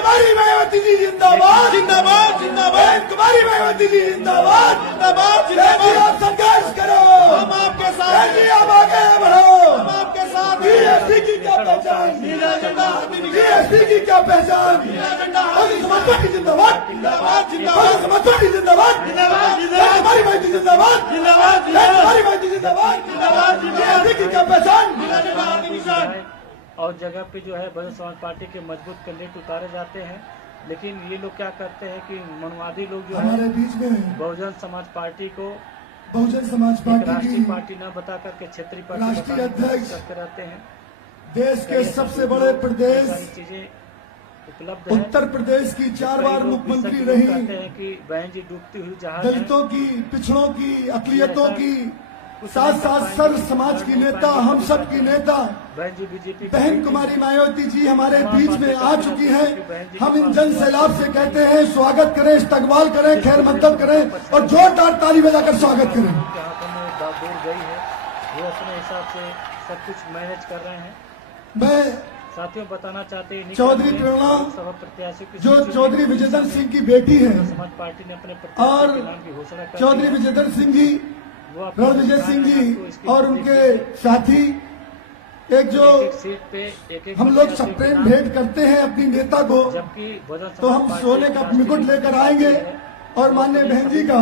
कुमारी मायावती जी जिंदाबाद जिंदाबाद जिंदाबाद बहन कुमारी मायावती जी जिंदाबाद जिंदाबाद जी जिंदाबाद। आप संघर्ष करो, हम आपके साथ जी आप आगे बढ़ो। हम आपके साथ जीएसटी की क्या पहचान, नीला झंडा हाथ में निकालो। जीएसटी की क्या पहचान, नीला झंडा हाथ में समाज पार्टी जिंदाबाद जिंदाबाद जिंदाबाद समाज पार्टी जिंदाबाद जिंदाबाद कुमारी मायावती जिंदाबाद जिंदाबाद कुमारी मायावती जिंदाबाद जिंदाबाद जीएसटी की क्या पहचान। नीला झंडा हाथ में निशान। और जगह पे जो है बहुजन समाज पार्टी के मजबूत कैंडिडेट उतारे जाते हैं, लेकिन ये लोग क्या करते हैं कि मनवादी लोग जो हमारे है बीच में बहुजन समाज पार्टी को बहुजन समाज एक पार्टी राष्ट्रीय की पार्टी न बता करके क्षेत्रीय पार्टी राष्ट्रीय बताने की कोशिश अध्यक्ष करते रहते हैं। देश के कई सबसे ऐसे बड़े वीडियो, कई प्रदेश सारी चीजें उपलब्ध है। उत्तर प्रदेश की 4 बार कई लोग मुख्यमंत्री विशेषज्ञ लोग रही, कहते हैं कि बहन जी डूबती हुई जहाज है। दलितों की, पिछड़ों की, अकलियतों की, साथ साथ सर्व समाज की नेता, हम सब की नेता बहन जी बीजेपी बहन कुमारी मायावती जी हमारे बीच में आ चुकी हैं। हम इन जन सैलाब से कहते हैं स्वागत करें, इस्तकबाल करें, खैर मदद करें और जोरदार ताली बजाकर स्वागत करें। के हाथों में बागडोर गई है, वो अपने हिसाब से सब कुछ मैनेज कर रहे हैं। मैं साथियों बताना चाहते हैं चौधरी प्रेरणा सभा प्रत्याशी की जो चौधरी विजयधर सिंह की बेटी है समाज पार्टी ने अपने और प्रत्याशी के नाम की घोषणा कर चौधरी दी है। विजयधर सिंह जी, वो अपने रणविजय सिंह जी को इसकी और उनके साथी एक जो एक सीट पे एक हम लोग सप्रेम भेंट करते हैं अपनी नेता को, जबकि बहुजन तो समाज हम पार्टी सोने का राष्ट्रीय मुकुट लेकर आएंगे और माननीय बहन जी का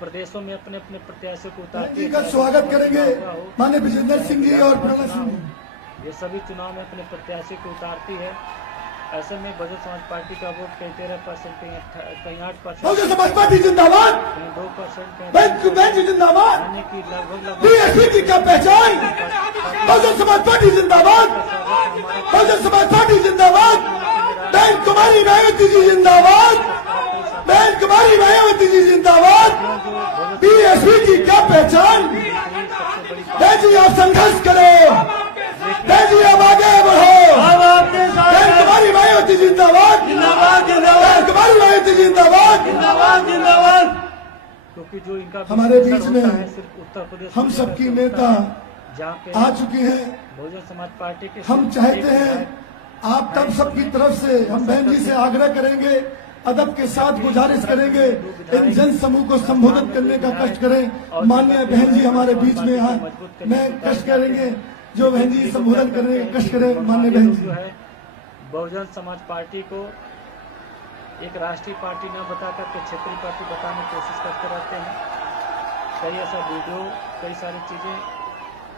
प्रदेशों में अपने अपने प्रत्याशियों को बहन उतारती जी का स्वागत करेंगे माननीय विजयधर सिंह जी और प्रेरणा सिंह जी। ये सभी चुनाव में अपने प्रत्याशी को उतारती है। ऐसे में बहुजन समाज पार्टी का वोट कहीं 13%, कहीं 8%, बहुजन समाज पार्टी जिंदाबाद कहीं 2%, बहन जी जिंदाबाद यानी कि लगभग बीएसपी की क्या पहचान, बहुजन समाज पार्टी जिंदाबाद बहुजन समाज पार्टी जिंदाबाद बहन कुमारी मायावती जी जिंदाबाद बहन कुमारी मायावती जी जिंदाबाद बीएसपी की क्या पहचान। बहन जी आप संघर्ष करो, बहन जी आप आगे बढ़ो, हम आपके साथ बहन कुमारी मायावती जिंदाबाद जिंदाबाद जिंदाबाद बहन कुमारी मायावती जिंदाबाद। जिंदाबाद जिंदाबाद। क्योंकि जो इनका हमारे विश्लेषण बीच में होता है, सिर्फ उत्तर प्रदेश हम में सबकी होता नेता है, जहाँ पे आ चुकी हैं। बहुजन समाज पार्टी के हम सिर्फ चाहते एक हैं विधायक आप तब सबकी तरफ से हम बहन जी से आग्रह करेंगे, अदब के साथ गुजारिश करेंगे इन जन समूह को संबोधित करने का कष्ट करें। माननीय बहन जी हमारे बीच में आए, मैं कष्ट करेंगे जो बहन जी संबोधन करने का कष्ट करें। माननीय बहन जो जी है बहुजन समाज पार्टी को एक राष्ट्रीय पार्टी न बता करके क्षेत्रीय पार्टी बताने की कोशिश करते रहते हैं। कई ऐसा वीडियो, कई सारी चीजें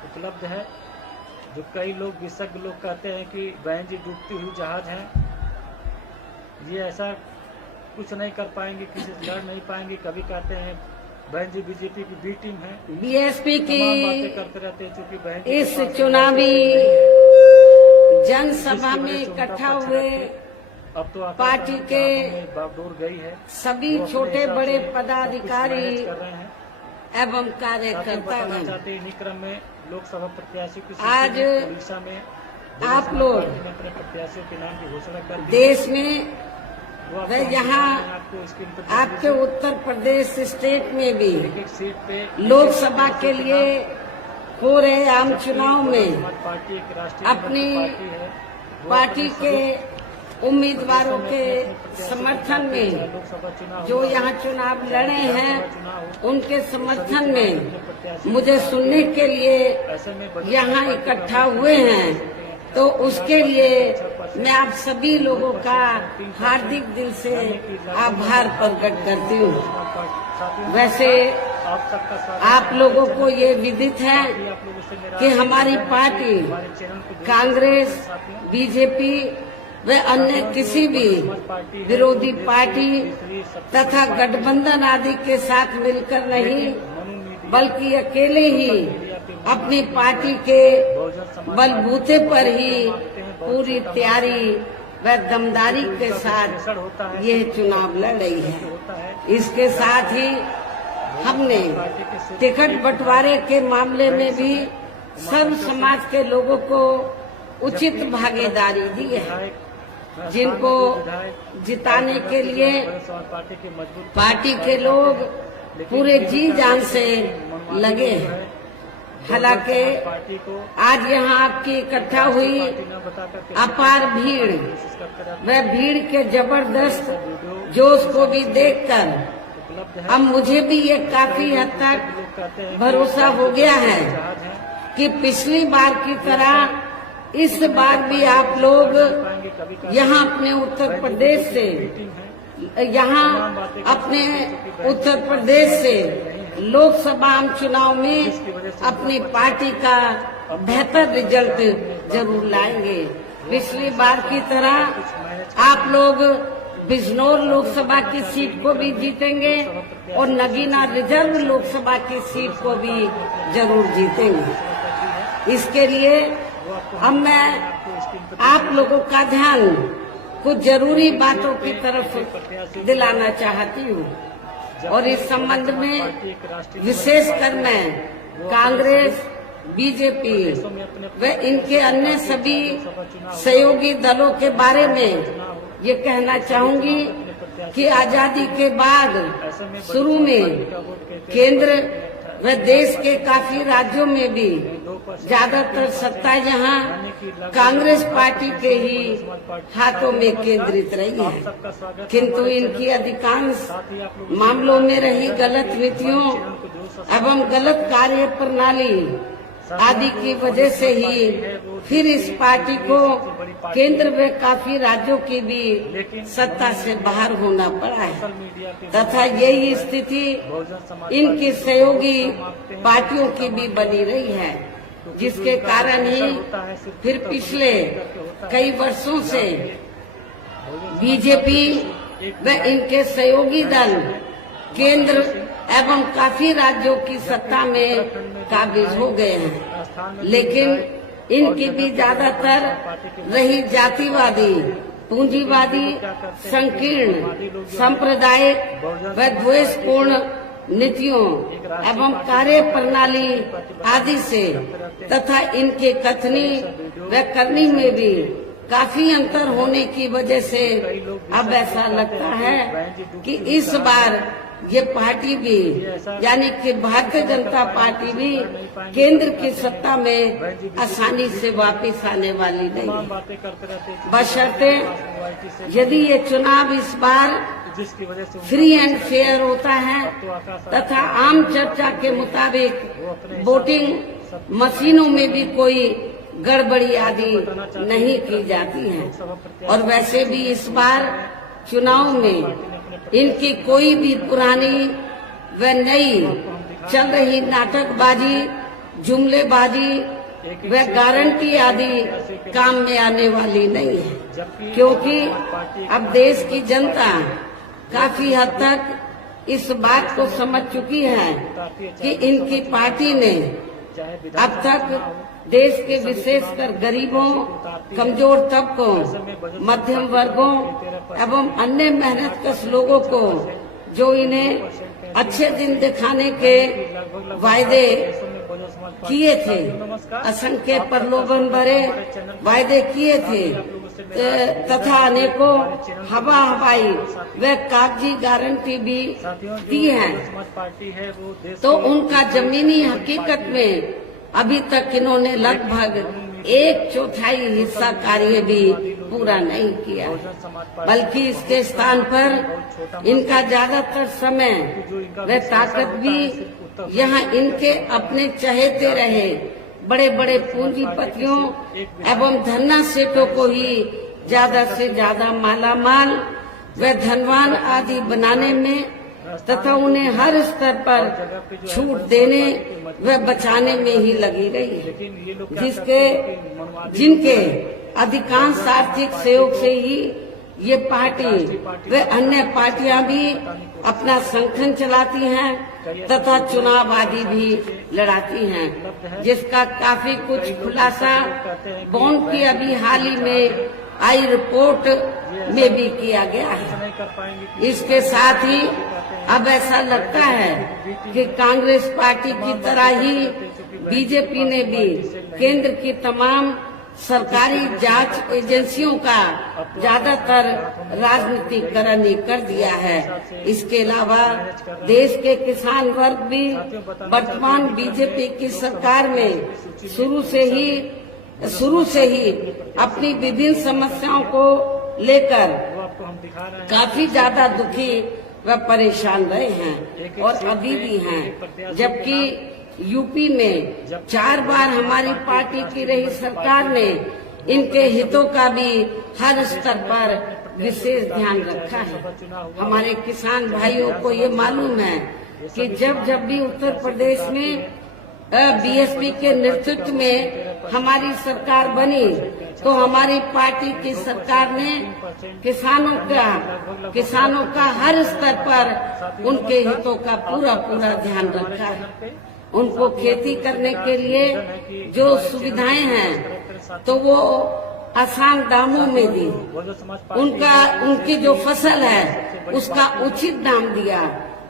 उपलब्ध है जो कई लोग विशेषज्ञ लोग कहते हैं कि बहन जी डूबती हुई जहाज हैं। ये ऐसा कुछ नहीं कर पाएंगे, किसी से लड़ नहीं पाएंगे। कभी कहते हैं बहन जी बीजेपी की बी टीम है, बीएसपी तमाम बातें की करते रहते हैं। चूंकि बहन जी इस के पास चुनावी जनसभा जिसकी में वजह से उनका इकट्ठा पक्ष हुए रखे। अब तो आकर पार्टी उनके के हाथों में बागडोर गई है, सभी वो अपने छोटे हिसाब बड़े से सब कुछ पदाधिकारी मैनेज कर रहे हैं। एवं साथियों कार्यकर्ता बताना हैं। चाहते हैं इन्हीं क्रम में लोकसभा प्रत्याशी की आज सूची में उड़ीसा में आप लोग पार्टी ने अपने प्रत्याशियों के नाम की घोषणा कर दी। देश में वो आपको व हम यहाँ दिखा रहे हैं, आपको स्क्रीन पर देख आपके लीजिए। उत्तर प्रदेश स्टेट में भी एक सीट पे लोकसभा के लिए हो रहे आम चुनाव में समाज पार्टी एक राष्ट्रीय अपनी पार्टी है, वो पार्टी अपने के उम्मीदवारों के प्रत्याशी समर्थन के में लोकसभा चुनाव जो हुआ, यहाँ चुनाव लड़े हैं चुनाव उनके समर्थन में मुझे सुनने के लिए ऐसे में बजट यहाँ पार्टी का इकट्ठा हुए हैं। तो उसके लिए मैं आप सभी लोगों का हार्दिक दिल से आभार प्रकट करती हूँ। साथियों, वैसे आप सबका स्वागत आप लोगों को ये विदित है है। आप लोगों से मेरा कि हमारी पार्टी हमारे चैनल को कांग्रेस, बीजेपी व अन्य किसी भी विरोधी पार्टी तथा गठबंधन आदि के साथ मिलकर नहीं, बल्कि अकेले ही अपनी पार्टी के बलबूते पर ही पूरी तैयारी व दमदारी के साथ ये चुनाव लड़ रही है। इसके साथ ही हमने टिकट बंटवारे के मामले में भी सर्व समाज के लोगों को उचित भागीदारी दी है, जिनको जिताने के लिए पार्टी के लोग पूरे जी जान से लगे हैं। हालांकि पार्टी को आज यहाँ आपकी इकट्ठा हुई पार्टी न बताकर के अपार भीड़, कोशिश करते रहते वह भीड़ के जबरदस्त हैं। वीडियो जोश को भी देखकर उपलब्ध है। अब मुझे भी ये काफी हद तक लोग कहते हैं भरोसा हो गया है जहाज है कि पिछली बार की तरह इस बार भी आप लोग पाएंगे कभी यहाँ अपने उत्तर प्रदेश से यहाँ अपने उत्तर प्रदेश से लोकसभा चुनाव में अपनी पार्टी का बेहतर रिजल्ट जरूर लाएंगे। पिछली बार की तरह आप लोग बिजनौर लोकसभा की सीट को भी जीतेंगे और नगीना रिजर्व लोकसभा की सीट को भी जरूर जीतेंगे। इसके लिए अब मैं आप लोगों का ध्यान कुछ जरूरी बातों की तरफ दिलाना चाहती हूँ और इस संबंध में विशेषकर मैं कांग्रेस, बीजेपी व इनके अन्य सभी सहयोगी दलों के बारे में ये कहना चाहूंगी कि आजादी के बाद शुरू में केंद्र व देश के काफी राज्यों में भी ज्यादातर सत्ता यहाँ कांग्रेस पार्टी के ही हाथों में केंद्रित रही है, किंतु इनकी अधिकांश मामलों में रही गलत नीतियों एवं गलत कार्य प्रणाली आदि की वजह से ही फिर इस पार्टी को केंद्र व काफी राज्यों की भी सत्ता से बाहर होना पड़ा है तथा यही स्थिति इनकी सहयोगी पार्टियों की भी बनी रही है, जिसके कारण ही फिर पिछले कई वर्षों से बीजेपी व इनके सहयोगी दल केंद्र एवं काफी राज्यों की सत्ता में काबिज हो गए हैं, लेकिन इनकी भी ज्यादातर रही जातिवादी, पूंजीवादी, संकीर्ण, सांप्रदायिक व द्वेषपूर्ण नीतियों एवं कार्य प्रणाली आदि से तथा इनके कथनी व करनी में भी काफी अंतर होने की वजह से अब ऐसा लगता है कि इस बार ये पार्टी भी यानी कि भारतीय जनता पार्टी भी केंद्र की सत्ता में आसानी से वापस आने वाली नहीं है, बशर्ते यदि ये चुनाव इस बार फ्री एंड फेयर होता है तथा आम चर्चा के मुताबिक वोटिंग मशीनों में भी कोई गड़बड़ी आदि नहीं की जाती है। और वैसे भी इस बार चुनाव में इनकी कोई भी पुरानी व नई चल रही नाटकबाजी, जुमलेबाजी व गारंटी आदि काम में आने वाली नहीं है, क्योंकि अब देश की जनता काफी हद तक इस बात को समझ चुकी है कि इनकी पार्टी ने अब तक देश के विशेषकर गरीबों, कमजोर तबकों, मध्यम वर्गों एवं अन्य मेहनतकश लोगों को जो इन्हें अच्छे दिन दिखाने के वायदे किए थे, असंख्य प्रलोभन भरे वायदे किए थे तथा अनेकों हवाई व कागजी गारंटी भी दी है, तो उनका जमीनी हकीकत में अभी तक इन्होंने लगभग 1/4 हिस्सा कार्य भी पूरा नहीं किया, बल्कि इसके स्थान पर इनका ज्यादातर समय व ताकत भी यहाँ इनके अपने चहेते रहे बड़े बड़े पूंजीपतियों एवं धन्ना सेठों को ही ज्यादा से ज्यादा मालामाल व धनवान आदि बनाने में तथा उन्हें हर स्तर पर छूट देने व बचाने में ही लगी रही, जिनके अधिकांश आर्थिक सहयोग से ही ये पार्टी व अन्य पार्टियां भी अपना संगठन चलाती हैं तथा चुनाव आदि भी लड़ाती हैं, जिसका काफी कुछ खुलासा बॉन्ड की अभी हाल ही में आई रिपोर्ट में भी किया गया है। इसके साथ ही अब ऐसा लगता है कि कांग्रेस पार्टी की तरह ही बीजेपी ने भी केंद्र की तमाम सरकारी जांच एजेंसियों का ज्यादातर राजनीतिकरण ही कर दिया है। इसके अलावा देश के किसान वर्ग भी वर्तमान बीजेपी की सरकार में शुरू से ही अपनी विभिन्न समस्याओं को लेकर वो आपको हम दिखा रहे हैं। काफी ज्यादा दुखी व परेशान रहे हैं और अभी भी हैं। जबकि यूपी में 4 बार हमारी पार्टी की रही सरकार ने इनके हितों का भी हर स्तर पर विशेष ध्यान रखा है। हमारे किसान भाइयों को ये मालूम है कि जब भी उत्तर प्रदेश में बीएसपी के नेतृत्व में हमारी सरकार बनी तो हमारी पार्टी की सरकार ने किसानों का हर स्तर पर उनके हितों का पूरा ध्यान रखा है। उनको खेती करने के लिए जो सुविधाएं हैं तो वो आसान दामों में दी। उनकी जो फसल है उसका उचित दाम दिया।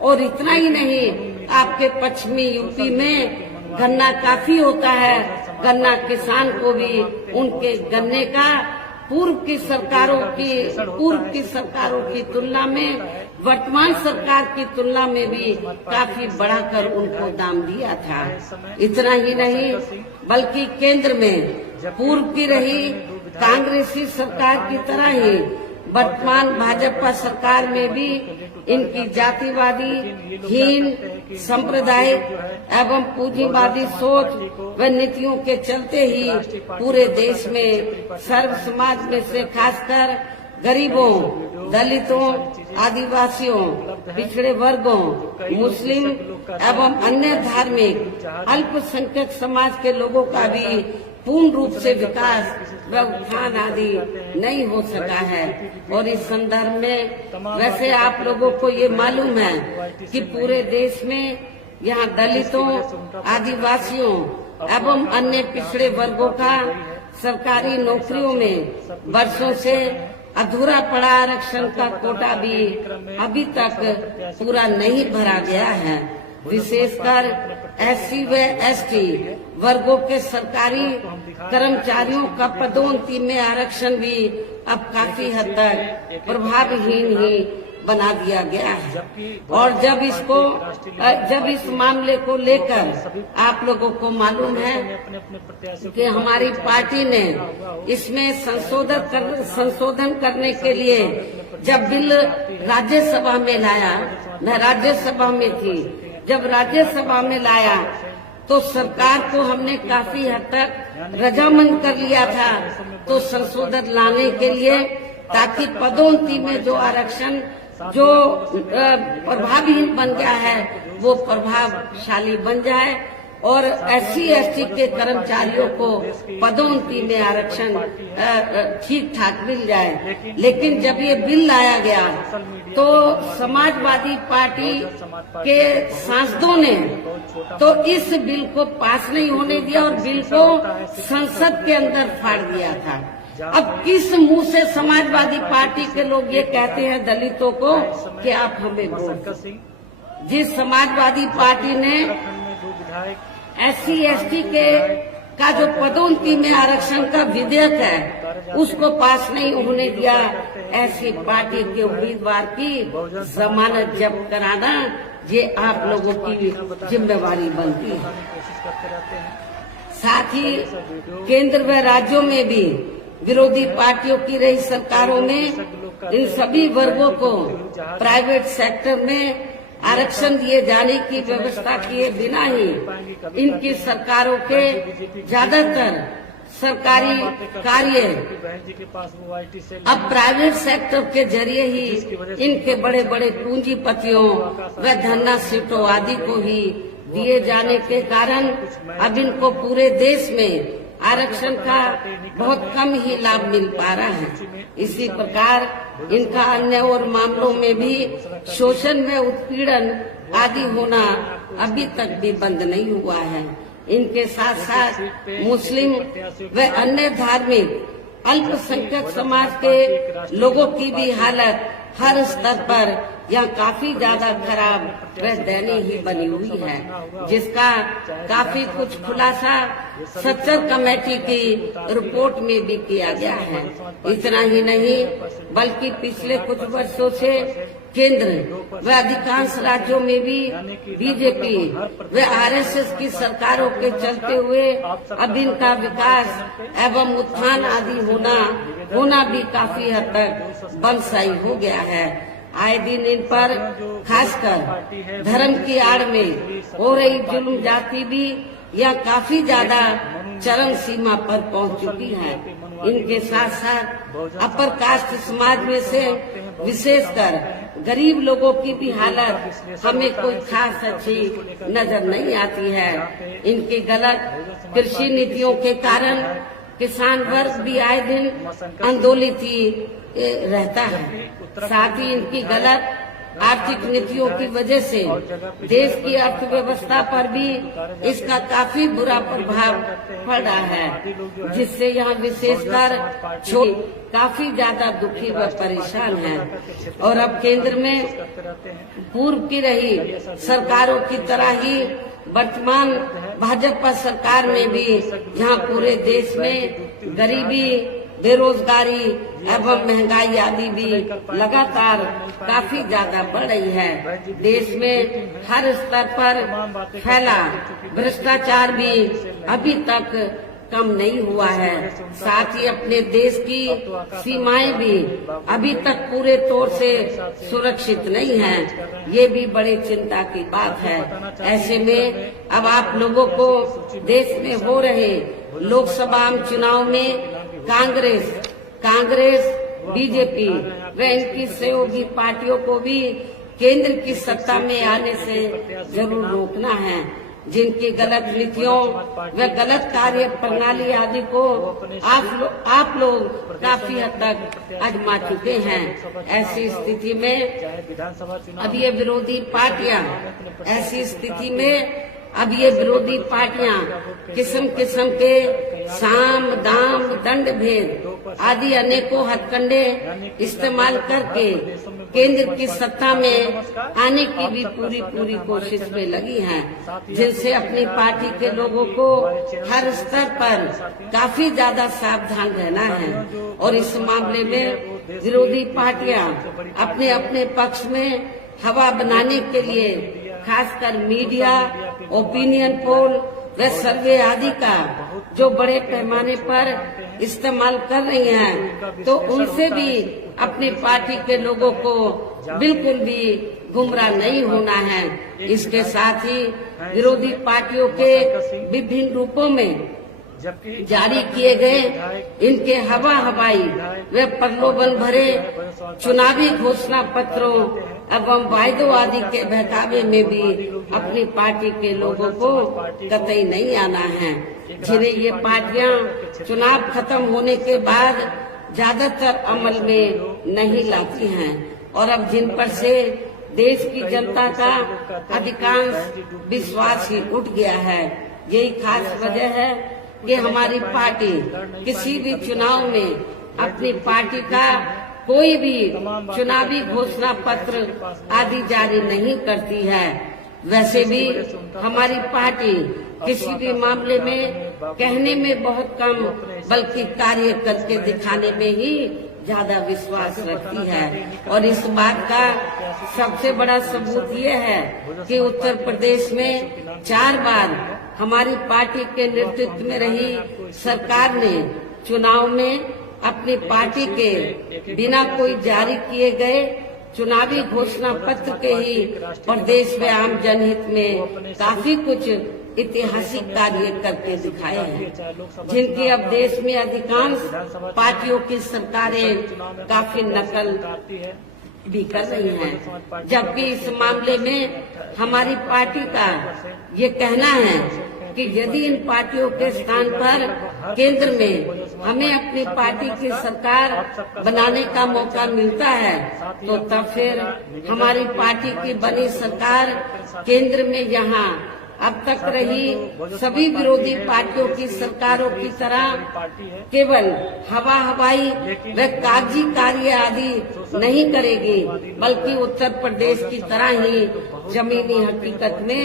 और इतना ही नहीं, आपके पश्चिमी यूपी में गन्ना काफी होता है। गन्ना किसान को भी उनके गन्ने का पूर्व की सरकारों की तुलना में वर्तमान सरकार की तुलना में भी काफी बढ़ाकर उनको दाम दिया था। इतना ही नहीं, बल्कि केंद्र में पूर्व की रही कांग्रेसी सरकार की तरह ही वर्तमान भाजपा सरकार में भी इनकी जातिवादी, हीन, सांप्रदायिक एवं पूंजीवादी सोच व नीतियों के चलते ही पूरे देश में सर्व समाज में से खासकर गरीबों, दलितों, आदिवासियों, पिछड़े वर्गों, मुस्लिम एवं अन्य धार्मिक अल्पसंख्यक समाज के लोगों का भी पूर्ण रूप से विकास व उत्थान आदि नहीं हो सका है। और इस संदर्भ में वैसे आप लोगों को ये मालूम है कि पूरे देश में यहाँ दलितों, आदिवासियों एवं अन्य पिछड़े वर्गों का सरकारी नौकरियों में वर्षों से अधूरा पड़ा आरक्षण का कोटा भी अभी तक पूरा नहीं भरा गया है। विशेषकर SC व ST वर्गों के सरकारी कर्मचारियों का पदोन्नति में आरक्षण भी अब काफी हद तक प्रभावहीन ही बना दिया गया है। और जब इस मामले को लेकर आप लोगों को मालूम है कि हमारी पार्टी ने इसमें संशोधन करने के लिए जब बिल राज्यसभा में लाया, मैं राज्यसभा में थी, जब राज्यसभा में लाया तो सरकार को हमने काफी हद तक रजामंद कर लिया था तो संशोधन लाने के लिए, ताकि पदोन्नति में जो आरक्षण जो प्रभावहीन बन गया है वो प्रभावशाली बन जाए और SC ST के कर्मचारियों को पदोन्नति में आरक्षण ठीक ठाक मिल जाए। लेकिन जब ये बिल लाया गया तो समाजवादी पार्टी के सांसदों ने तो इस बिल को पास नहीं होने दिया और बिल को संसद के अंदर फाड़ दिया था। अब किस मुंह से समाजवादी पार्टी के लोग ये कहते हैं दलितों को कि आप हमें वोट दो? जिस समाजवादी पार्टी ने SC ST का जो पदोन्नति में आरक्षण का विधेयक है उसको पास नहीं होने दिया, ऐसी पार्टी के उम्मीदवार की जमानत जब्त कराना ये आप लोगों की जिम्मेवारी बनती है। साथ ही केंद्र व राज्यों में भी विरोधी पार्टियों की रही सरकारों में इन सभी वर्गों को प्राइवेट सेक्टर में आरक्षण दिए जाने की व्यवस्था किए बिना ही इनकी सरकारों के ज्यादातर सरकारी कार्य अब प्राइवेट सेक्टर के जरिए ही इनके बड़े बड़े पूंजीपतियों व धन्ना सीटों आदि को ही दिए जाने के कारण अब इनको पूरे देश में आरक्षण का बहुत कम ही लाभ मिल पा रहा है। इसी प्रकार इनका अन्य और मामलों में भी शोषण व उत्पीड़न आदि होना अभी तक भी बंद नहीं हुआ है। इनके साथ साथ मुस्लिम व अन्य धार्मिक अल्पसंख्यक समाज के लोगों की भी हालत हर स्तर पर यह काफी ज्यादा खराब व दयनीय ही बनी हुई है, जिसका काफी कुछ खुलासा सच्चर कमेटी की रिपोर्ट में भी किया गया है। इतना ही नहीं बल्कि पिछले कुछ वर्षों से केंद्र व अधिकांश राज्यों में भी बीजेपी व आरएसएस की सरकारों के चलते हुए अब इनका विकास एवं उत्थान आदि होना भी काफी हद तक बंदशाही हो गया है। आए दिन इन पर खासकर धर्म की आड़ में हो रही जुल्म जाति भी यह काफी ज्यादा चरम सीमा पर पहुंच चुकी है। इनके साथ साथ अपर कास्ट समाज में से विशेषकर गरीब लोगों की भी हालत हमें कोई खास अच्छी नजर नहीं आती है। इनकी गलत कृषि नीतियों के कारण किसान वर्ग भी आए दिन आंदोलित ही रहता है। साथ ही इनकी गलत आर्थिक नीतियों की वजह से देश की अर्थव्यवस्था पर भी इसका काफी बुरा प्रभाव पड़ रहा है, जिससे यहाँ विशेषकर काफी ज्यादा दुखी व परेशान है। और अब केंद्र में पूर्व की रही सरकारों की तरह ही वर्तमान भाजपा सरकार में भी यहाँ पूरे देश में गरीबी, बेरोजगारी एवं महंगाई आदि भी लगातार काफी ज्यादा बढ़ रही है। देश में हर स्तर पर फैला भ्रष्टाचार भी अभी तक कम नहीं हुआ है। साथ ही अपने देश की सीमाएं भी अभी तक पूरे तौर से सुरक्षित नहीं हैं। ये भी बड़ी चिंता की बात है। ऐसे में अब आप लोगों को देश में हो रहे लोकसभा चुनाव में कांग्रेस, बीजेपी व इनकी सहयोगी पार्टियों को भी केंद्र की सत्ता में आने से जरूर रोकना है। जिनकी गलत नीतियों व गलत कार्य प्रणाली आदि को आप लोग काफी हद तक आजमा चुके हैं। ऐसी स्थिति में अब ये विरोधी पार्टियां किस्म किस्म के साम, दाम, दंड भेद आदि अनेकों हथकंडे इस्तेमाल करके केंद्र की सत्ता में आने की भी पूरी कोशिश में लगी हैं, जिनसे अपनी पार्टी के लोगों को हर स्तर पर काफी ज्यादा सावधान रहना है। और इस मामले में विरोधी पार्टियां अपने अपने पक्ष में हवा बनाने के लिए खासकर मीडिया, ओपिनियन पोल व सर्वे आदि का जो बड़े पैमाने पर इस्तेमाल कर रही हैं, तो उनसे भी अपनी पार्टी के लोगों को बिल्कुल भी गुमराह नहीं होना है। इसके साथ ही विरोधी पार्टियों के विभिन्न रूपों में जारी किए गए इनके हवाई व प्रलोभन भरे चुनावी घोषणा पत्रों एवं वायदों आदि के बहकावे में भी अपनी पार्टी के लोगों को कतई नहीं आना है। जिन्हें ये पार्टियां चुनाव खत्म होने के बाद ज्यादातर अमल में नहीं लाती हैं और अब जिन पर से देश की जनता का अधिकांश विश्वास ही उठ गया है। यही खास वजह है कि हमारी पार्टी किसी भी चुनाव में अपनी पार्टी का कोई भी चुनावी घोषणा पत्र आदि जारी नहीं करती है। वैसे भी हमारी पार्टी किसी भी मामले में कहने में बहुत कम बल्कि कार्य करके दिखाने में ही ज्यादा विश्वास रखती है। और इस बात का सबसे बड़ा सबूत ये है कि उत्तर प्रदेश में 4 बार हमारी पार्टी के नेतृत्व में रही सरकार ने चुनाव में अपनी पार्टी के बिना कोई जारी किए गए चुनावी घोषणा पत्र के ही प्रदेश में आम जनहित में काफी कुछ ऐतिहासिक कार्य करके दिखाए हैं, जिनकी अब देश में अधिकांश पार्टियों की सरकारें काफी नकल भी कर रही हैं। जबकि इस मामले में हमारी पार्टी का ये कहना है कि यदि इन पार्टियों के स्थान पर केंद्र में हमें अपनी पार्टी की सरकार बनाने का मौका मिलता है, तो तब फिर हमारी पार्टी की बनी सरकार केंद्र में यहाँ अब तक रही सभी विरोधी पार्टियों की सरकारों की तरह पार्टी है, केवल हवाई व कागजी कार्य आदि नहीं करेगी, बल्कि उत्तर प्रदेश की तरह ही जमीनी हकीकत में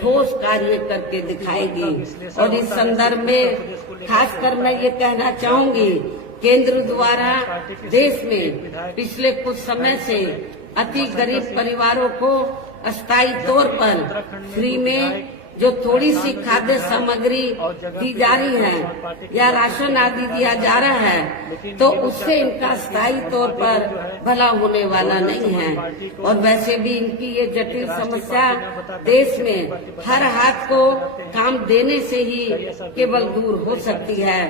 ठोस कार्य करके दिखाएगी। और इस संदर्भ में खासकर मैं ये कहना चाहूंगी, केंद्र द्वारा देश में पिछले कुछ समय से अति गरीब परिवारों को अस्थायी तौर पर फ्री में जो थोड़ी सी खाद्य सामग्री दी जा रही है या राशन आदि दिया जा रहा है, तो उससे इनका स्थायी तौर पर भला होने वाला नहीं है। और वैसे भी इनकी ये जटिल समस्या देश में हर हाथ को काम देने से ही केवल दूर हो सकती है,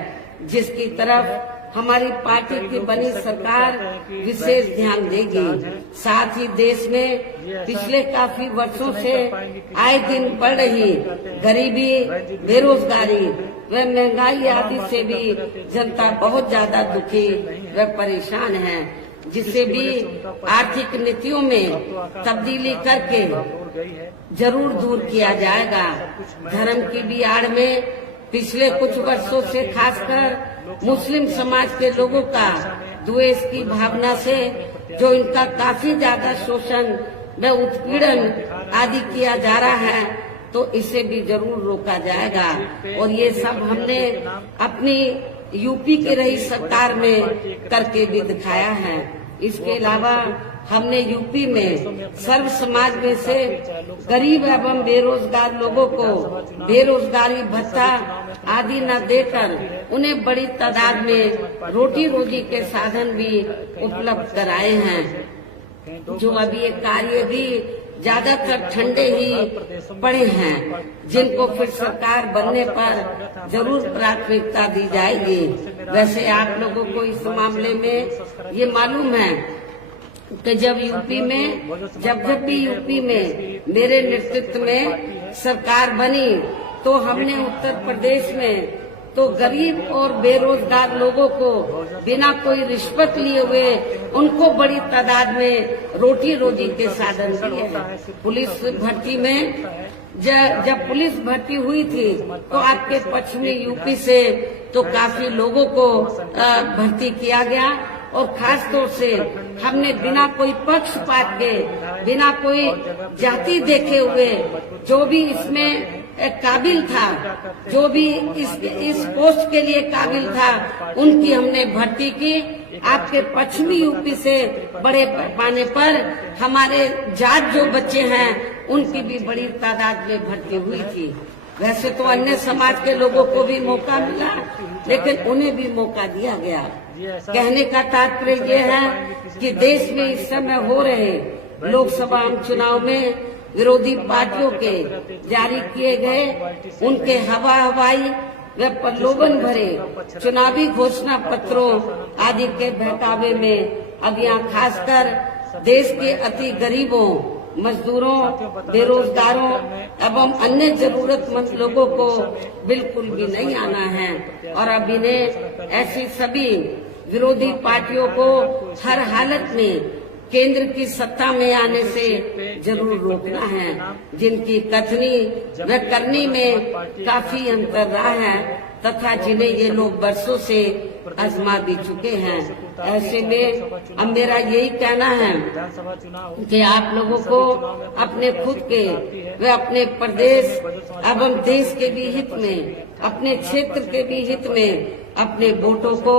जिसकी तरफ हमारी पार्टी की बनी सरकार विशेष ध्यान देगी। साथ ही देश में पिछले काफी वर्षों से आए दिन बढ़ रही गरीबी, बेरोजगारी व महंगाई आदि से भी जनता बहुत ज्यादा दुखी व परेशान है, जिसे भी आर्थिक नीतियों में तब्दीली करके जरूर दूर किया जाएगा। धर्म की भी आड़ में पिछले कुछ वर्षों से खासकर मुस्लिम समाज के लोगों का द्वेष की भावना से जो इनका काफी ज्यादा शोषण व उत्पीड़न आदि किया जा रहा है, तो इसे भी जरूर रोका जाएगा। और ये सब हमने अपनी यूपी की रही सरकार में करके भी दिखाया है। इसके अलावा हमने यूपी में सर्व समाज में से गरीब एवं बेरोजगार लोगों को बेरोजगारी भत्ता आदि न देकर उन्हें बड़ी तादाद में रोटी रोजी के साधन भी उपलब्ध कराए हैं। जो अभी ये कार्य भी ज्यादातर ठंडे ही पड़े हैं, जिनको फिर सरकार बनने पर जरूर प्राथमिकता दी जाएगी। वैसे आप लोगों को इस मामले में ये मालूम है कि जब भी यूपी में मेरे नेतृत्व में सरकार बनी, तो हमने उत्तर प्रदेश में तो गरीब और बेरोजगार लोगों को बिना कोई रिश्वत लिए हुए उनको बड़ी तादाद में रोटी रोजी के साधन दिए हैं। पुलिस भर्ती में जब पुलिस भर्ती हुई थी, तो आपके पश्चिमी यूपी से तो काफी लोगों को भर्ती किया गया, और खास तौर से हमने बिना कोई पक्षपात के, बिना कोई जाति देखे हुए जो भी इसमें काबिल था, जो भी इस पोस्ट के लिए काबिल था, उनकी हमने भर्ती की। आपके पश्चिमी यूपी से बड़े पैमाने पर हमारे जाट जो बच्चे हैं, उनकी भी बड़ी तादाद में भर्ती हुई थी। वैसे तो अन्य समाज के लोगों को भी मौका मिला, लेकिन उन्हें भी मौका दिया गया। कहने का तात्पर्य ये है कि देश में इस समय हो रहे लोकसभा चुनाव में विरोधी पार्टियों के जारी किए गए उनके हवाई व प्रलोभन भरे चुनावी घोषणा पत्रों आदि के बहकावे में अब यहाँ खासकर देश के अति गरीबों, मजदूरों, बेरोजगारों एवं अन्य जरूरतमंद लोगों को बिल्कुल भी नहीं आना है। और अब इन्हें ऐसी सभी विरोधी पार्टियों को हर हालत में केंद्र की सत्ता में आने से जरूर रोकना है, जिनकी कथनी व करनी में काफी अंतर रहा है तथा जिन्हें ये लोग वर्षों से आजमा भी चुके हैं। ऐसे में अब मेरा यही कहना है कि आप लोगों को अपने खुद के व अपने प्रदेश एवं देश के भी हित में, अपने क्षेत्र के भी हित में अपने वोटों को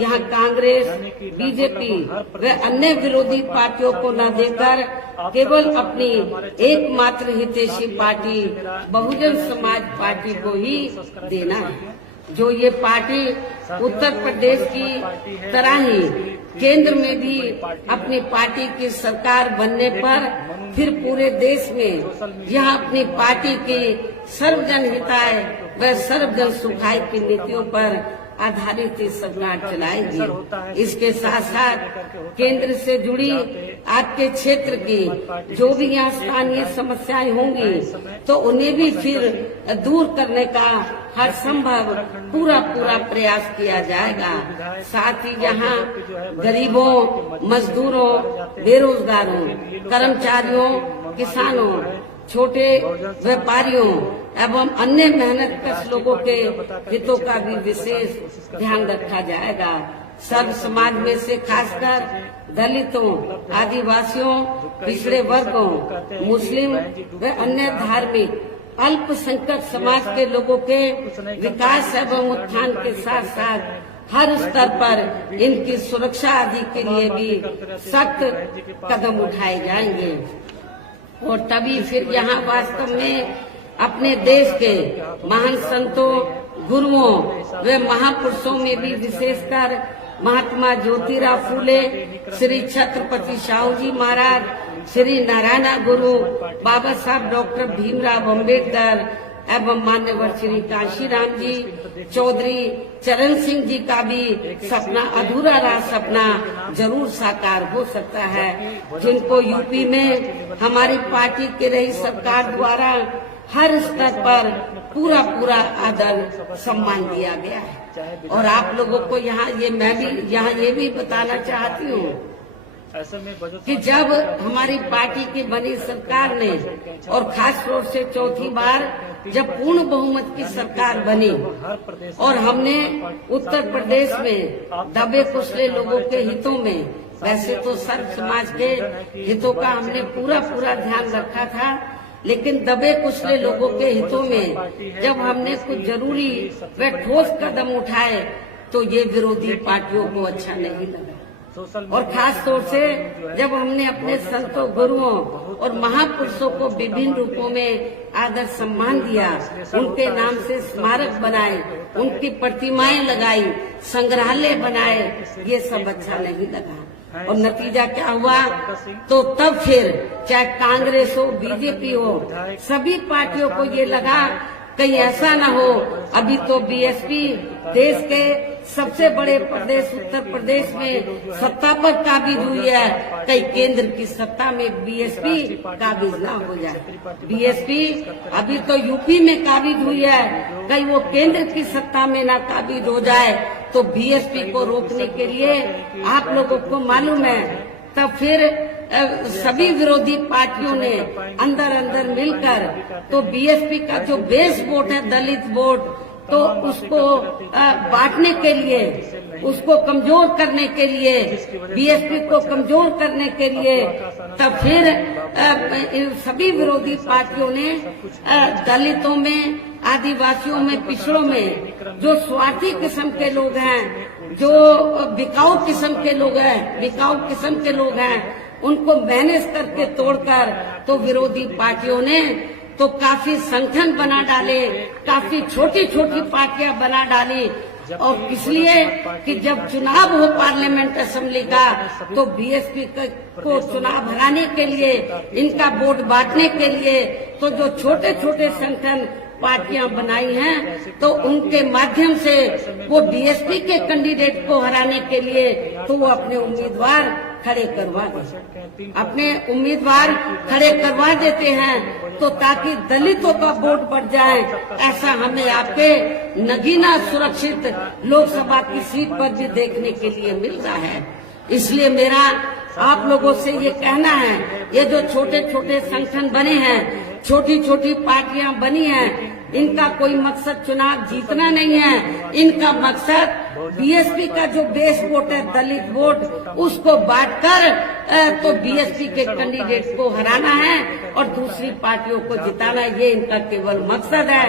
यहाँ कांग्रेस, बीजेपी व अन्य विरोधी पार्टियों को न देकर केवल अपनी एकमात्र हितैषी पार्टी बहुजन समाज पार्टी को ही देना है। जो ये पार्टी उत्तर प्रदेश की तरह ही केंद्र में भी अपनी पार्टी की सरकार बनने पर फिर पूरे देश में यह अपनी पार्टी की सर्वजन हिताय व सर्वजन सुखाय की नीतियों पर आधारित सरकार चलाएगी। इसके साथ साथ केंद्र से जुड़ी आपके क्षेत्र की जो भी यहाँ स्थानीय समस्याएं होंगी, तो उन्हें भी फिर दूर करने का हर संभव पूरा प्रयास किया जाएगा। साथ ही यहाँ गरीबों, मजदूरों, बेरोजगारों, कर्मचारियों, किसानों छोटे व्यापारियों एवं अन्य मेहनतकश लोगों के हितों का भी विशेष ध्यान रखा जाएगा। सर्व समाज में से खासकर दलितों, आदिवासियों, पिछड़े वर्गों, मुस्लिम व अन्य धार्मिक अल्पसंख्यक समाज के लोगों के विकास एवं उत्थान के साथ साथ हर स्तर पर इनकी सुरक्षा आदि के लिए भी सख्त कदम उठाए जाएंगे। और तभी फिर यहाँ वास्तव में अपने देश के महान संतों, गुरुओं व महापुरुषों में भी विशेषकर महात्मा ज्योतिराव फूले, श्री छत्रपति शाहू जी महाराज, श्री नारायण गुरु, बाबा साहब डॉक्टर भीमराव अम्बेडकर एवं मान्यवर श्री कांशीराम जी, चौधरी चरण सिंह जी का भी सपना अधूरा रहा सपना जरूर साकार हो सकता है, जिनको यूपी में हमारी पार्टी के रही सरकार द्वारा हर स्तर पर पूरा आदर सम्मान दिया गया है। और आप लोगों को यहाँ ये भी बताना चाहती हूँ कि जब हमारी पार्टी की बनी सरकार ने और खास तौर से चौथी बार जब पूर्ण बहुमत की सरकार बनी और हमने उत्तर प्रदेश में दबे कुचले लोगों के हितों में, वैसे तो सर्व समाज के हितों का हमने पूरा ध्यान रखा था, लेकिन दबे कुचले लोगों के हितों में जब हमने कुछ जरूरी व ठोस कदम उठाए तो ये विरोधी पार्टियों को अच्छा नहीं लगा। और खास तौर से जब हमने अपने संतों, गुरुओं और महापुरुषों को विभिन्न रूपों में आदर सम्मान दिया, उनके नाम से स्मारक बनाए, उनकी प्रतिमाएं लगाई, संग्रहालय बनाए, ये सब अच्छा नहीं लगा। और नतीजा क्या हुआ? तो तब फिर चाहे कांग्रेस हो, बीजेपी हो, सभी पार्टियों को ये लगा कहीं ऐसा न हो अभी तो बीएसपी देश के सबसे बड़े प्रदेश उत्तर प्रदेश में सत्ता पर काबिज हुई है, कहीं केंद्र की सत्ता में बीएसपी काबिज ना हो जाए। बीएसपी अभी तो यूपी में काबिज हुई है, कहीं वो केंद्र की सत्ता में ना काबिज हो जाए। तो बीएसपी को रोकने के लिए आप लोगों को मालूम है तब फिर सभी विरोधी पार्टियों ने अंदर मिलकर तो बीएसपी का जो बेस वोट है दलित वोट, तो उसको बांटने के लिए, उसको कमजोर करने के लिए, बीएसपी को कमजोर करने के लिए तब फिर सभी विरोधी पार्टियों ने दलितों में, आदिवासियों में, पिछड़ों में जो स्वार्थी किस्म के लोग हैं, जो बिकाऊ किस्म के लोग हैं, उनको मैनेज करके तोड़कर तो विरोधी पार्टियों ने तो काफी संगठन बना डाले, काफी छोटी पार्टियां बना डाली। और इसलिए कि जब चुनाव हो पार्लियामेंट असेंबली का तो बीएसपी को चुनाव हराने के लिए, इनका वोट बांटने के लिए तो जो छोटे संगठन पार्टियां बनाई हैं तो उनके माध्यम से वो बीएसपी के कैंडिडेट को हराने के लिए तो वो अपने उम्मीदवार खड़े करवा देते हैं तो ताकि दलितों का वोट बढ़ जाए। ऐसा हमें आपके नगीना सुरक्षित लोकसभा की सीट पर भी देखने के लिए मिल रहा है। इसलिए मेरा आप लोगों से ये कहना है, ये जो छोटे संगठन बने हैं, छोटी पार्टियां बनी हैं, इनका कोई मकसद चुनाव जीतना नहीं है। इनका मकसद बीएसपी का जो बेस वोट है दलित वोट, उसको बांटकर तो बीएसपी के कैंडिडेट को हराना है और दूसरी पार्टियों को जिताना है, ये इनका केवल मकसद है।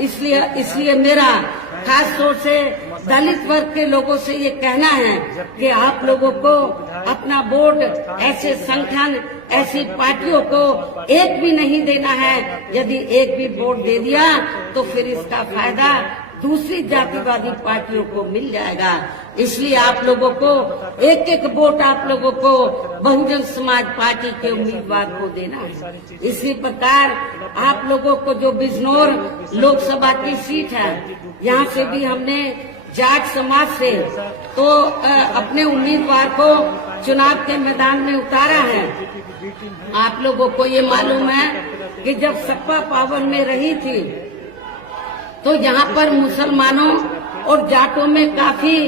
इसलिए मेरा खास तौर से दलित वर्ग के लोगों से ये कहना है कि आप लोगों को अपना वोट ऐसे संगठन, ऐसी पार्टियों को एक भी नहीं देना है। यदि एक भी वोट दे दिया तो फिर इसका फायदा दूसरी जातिवादी पार्टियों को मिल जाएगा। इसलिए आप लोगों को एक वोट आप लोगों को बहुजन समाज पार्टी के उम्मीदवार को देना है। इसी प्रकार आप लोगों को जो बिजनौर लोकसभा की सीट है, यहाँ से भी हमने जाट समाज से तो अपने उम्मीदवार को चुनाव के मैदान में उतारा है। आप लोगों को ये मालूम है कि जब सपा पावर में रही थी तो यहाँ पर मुसलमानों और जाटों में काफी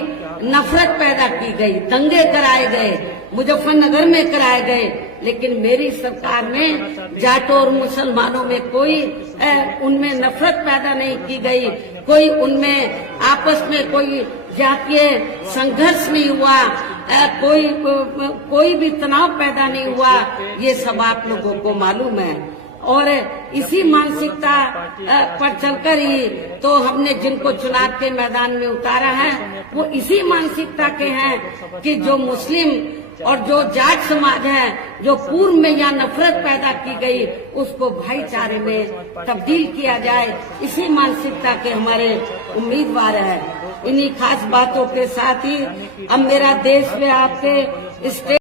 नफरत पैदा की गई, दंगे कराए गए, मुजफ्फरनगर में कराए गए, लेकिन मेरी सरकार में जाटों और मुसलमानों में कोई उनमें नफरत पैदा नहीं की गई, कोई उनमें आपस में कोई जातीय संघर्ष नहीं हुआ, कोई भी तनाव पैदा नहीं हुआ। ये सब आप लोगों को मालूम है। और इसी मानसिकता पर चलकर ही तो हमने जिनको चुनाव के मैदान में उतारा है वो इसी मानसिकता के हैं कि जो मुस्लिम और जो जाट समाज है, जो पूर्व में यहाँ नफरत पैदा की गई, उसको भाईचारे में तब्दील किया जाए। इसी मानसिकता के हमारे उम्मीदवार हैं। इन्हीं खास बातों के साथ ही अब मेरा देश में आपके स्टेट